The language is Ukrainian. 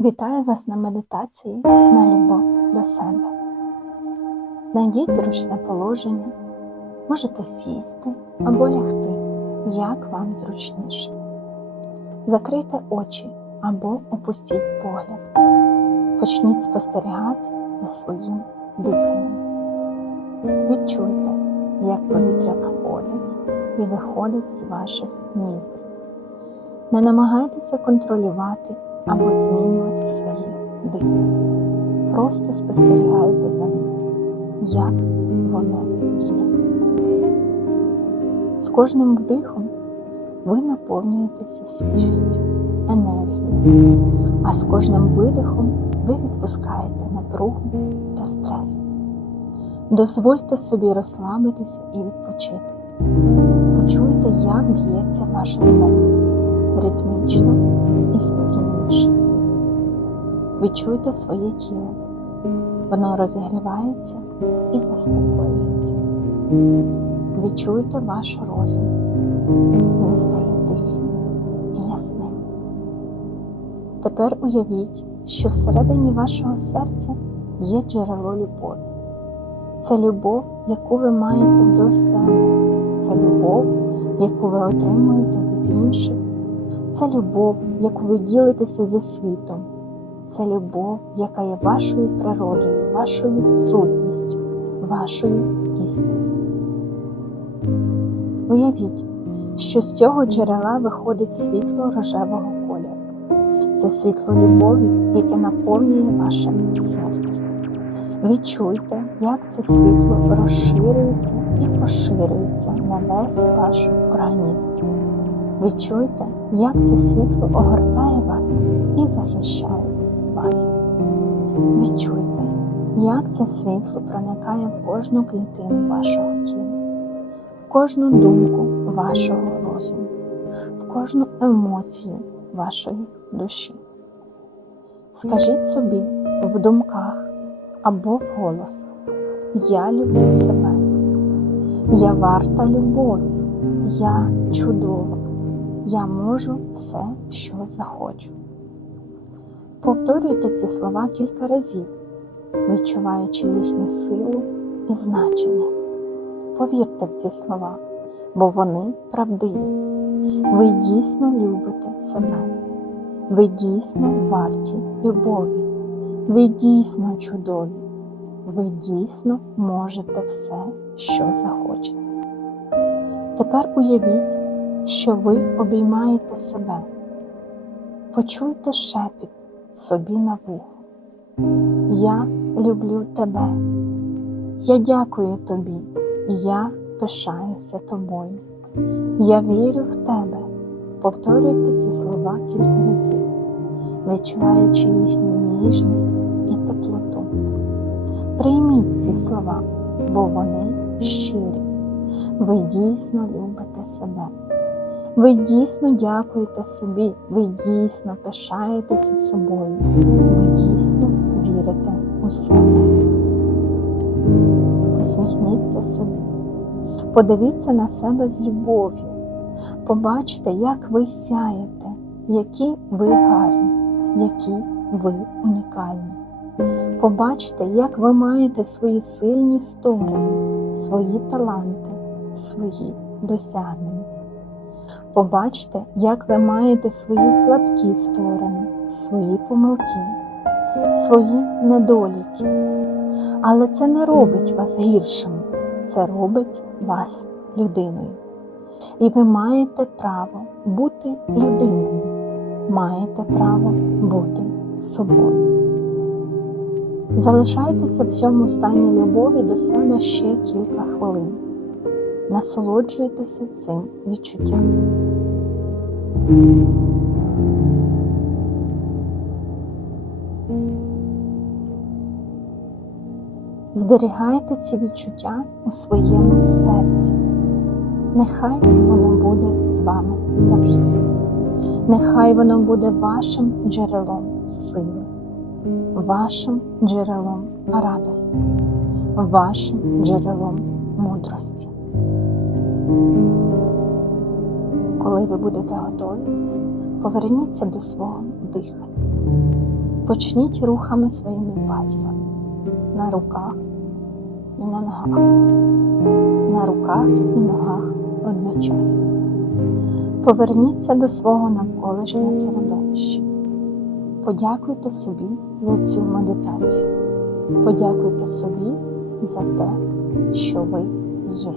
Вітаю вас на медитації на любов до себе. Знайдіть зручне положення, можете сісти або лягти, як вам зручніше. Закрийте очі або опустіть погляд. Почніть спостерігати за своїм диханням. Відчуйте, як повітря входить і виходить з ваших ніздрів. Не намагайтеся контролювати або змінювати свої дихання. Просто спостерігайте за ним, як воно є. З кожним вдихом ви наповнюєтеся свіжістю, енергією, а з кожним видихом ви відпускаєте напругу та стрес. Дозвольте собі розслабитися і відпочити. Почуйте, як б'ється ваше серце ритмічно і спокійніше. Відчуйте своє тіло. Воно розігрівається і заспокоюється. Відчуйте ваш розум. Він стає тихим і ясним. Тепер уявіть, що всередині вашого серця є джерело любові. Це любов, яку ви маєте до себе. Це любов, яку ви отримуєте від інших. Це любов, яку ви ділитеся зі світом. Це любов, яка є вашою природою, вашою сутністю, вашою істиною. Уявіть, що з цього джерела виходить світло рожевого кольору. Це світло любові, яке наповнює ваше серце. Відчуйте, як це світло розширюється і поширюється на весь ваш організм. Відчуйте, як це світло огортає вас і захищає вас. Відчуйте, як це світло проникає в кожну клітину вашого тіла, в кожну думку вашого розуму, в кожну емоцію вашої душі. Скажіть собі в думках або вголос Я люблю себе, я варта любові, я чудова. Я можу все, що захочу. Повторюйте ці слова кілька разів, відчуваючи їхню силу і значення. Повірте в ці слова, бо вони правдиві. Ви дійсно любите себе. Ви дійсно варті любові. Ви дійсно чудові. Ви дійсно можете все, що захочете. Тепер уявіть що ви обіймаєте себе. Почуйте шепіт собі на вухо. Я люблю тебе. Я дякую тобі, я пишаюся тобою. Я вірю в тебе. Повторюйте ці слова кілька разів, відчуваючи їхню ніжність і теплоту. Прийміть ці слова, бо вони щирі. Ви дійсно любите себе. Ви дійсно дякуєте собі, ви дійсно пишаєтеся собою, ви дійсно вірите у себе. Посміхніться собі, подивіться на себе з любов'ю, побачте, як ви сяєте, які ви гарні, які ви унікальні. Побачте, як ви маєте свої сильні сторони, свої таланти, свої досягнення. Побачте, як ви маєте свої слабкі сторони, свої помилки, свої недоліки. Але це не робить вас гіршим, це робить вас людиною. І ви маєте право бути людиною, маєте право бути собою. Залишайтеся в цьому стані любові до себе ще кілька хвилин. Насолоджуйтеся цим відчуттям. Зберігайте ці відчуття у своєму серці. Нехай воно буде з вами завжди. Нехай воно буде вашим джерелом сили, вашим джерелом радості, вашим джерелом мудрості. Коли ви будете готові, поверніться до свого дихання. Почніть рухами своїми пальцями на руках і на ногах, на руках і ногах одночасно. Поверніться до свого навколишнього середовища. Подякуйте собі за цю медитацію. Подякуйте собі за те, що ви є.